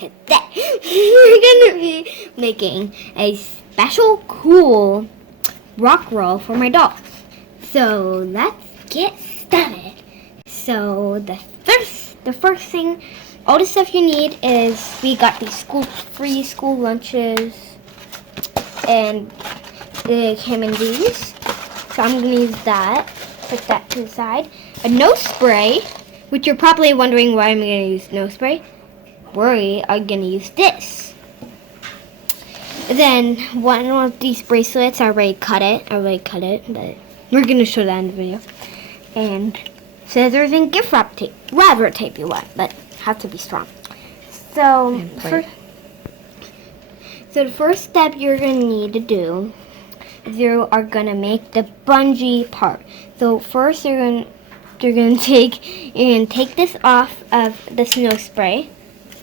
today we're gonna be making a special cool rock roll for my dolls. So let's get started. So the first thing, all the stuff you need is, we got these free school lunches, and they came in these. So I'm gonna use that. Put that to the side. A nose spray, which you're probably wondering why I'm gonna use nose spray. Worry, I'm gonna use this. Then one of these bracelets, I already cut it, but we're gonna show that in the video. And scissors and gift wrap tape, whatever tape you want, but have to be strong. So the first step you're gonna need to do is you are gonna make the bungee part. So first you're gonna take this off of this nose spray.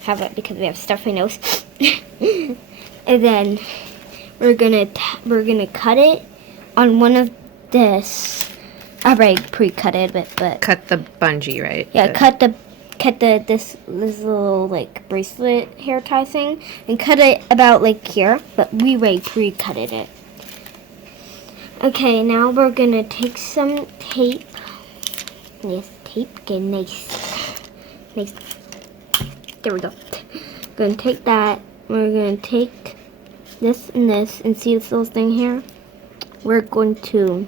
Have it because we have stuffy nose. And then we're gonna cut it on one of this. I already pre-cut it, but cut the bungee, right? Yeah, cut this little like bracelet hair tie thing, and cut it about like here. But we already pre-cut it. Okay, now we're gonna take some tape. Yes, tape. Get nice. There we go. We're gonna take that. We're gonna take this and this, and see this little thing here? We're going to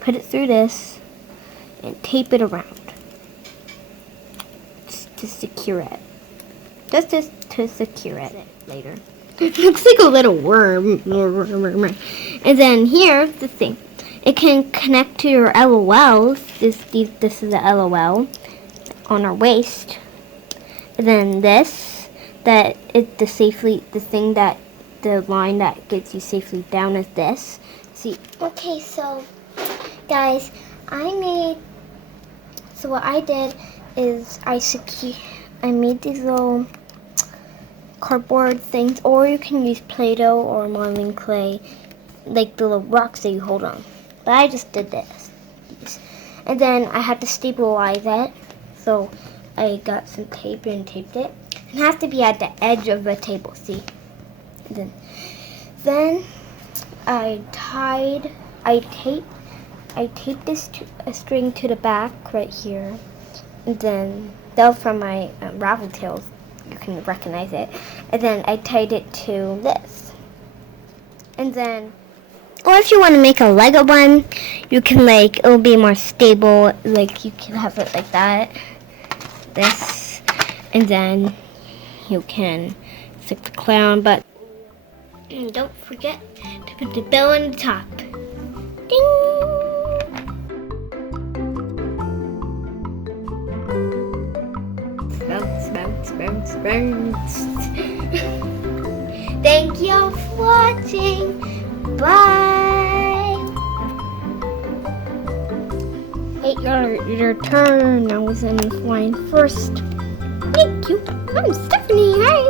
put it through this and tape it around just to secure it. Just to secure it later. It looks like a little worm. And then here's the thing. It can connect to your LOLs. This is the LOL on our waist. And then this, that is the line that gets you safely down is this. See. Okay, so guys, what I did is I made these little cardboard things, or you can use Play-Doh or modeling clay, like the little rocks that you hold on. But I just did this. And then I had to stabilize it, so I got some tape and taped it. It has to be at the edge of the table, see? And then I taped this a string to the back right here. And then that was from my raffle tails. You can recognize it. And then I tied it to this. And then, or if you want to make a Lego one, you can it'll be more stable. Like you can have it like that. This. And then you can stick the clown, but don't forget to put the bell on the top. Ding! Bounce. Thank you for watching. Bye. Hey, your turn. I was in flying first. Thank you. I'm Stephanie. Hi.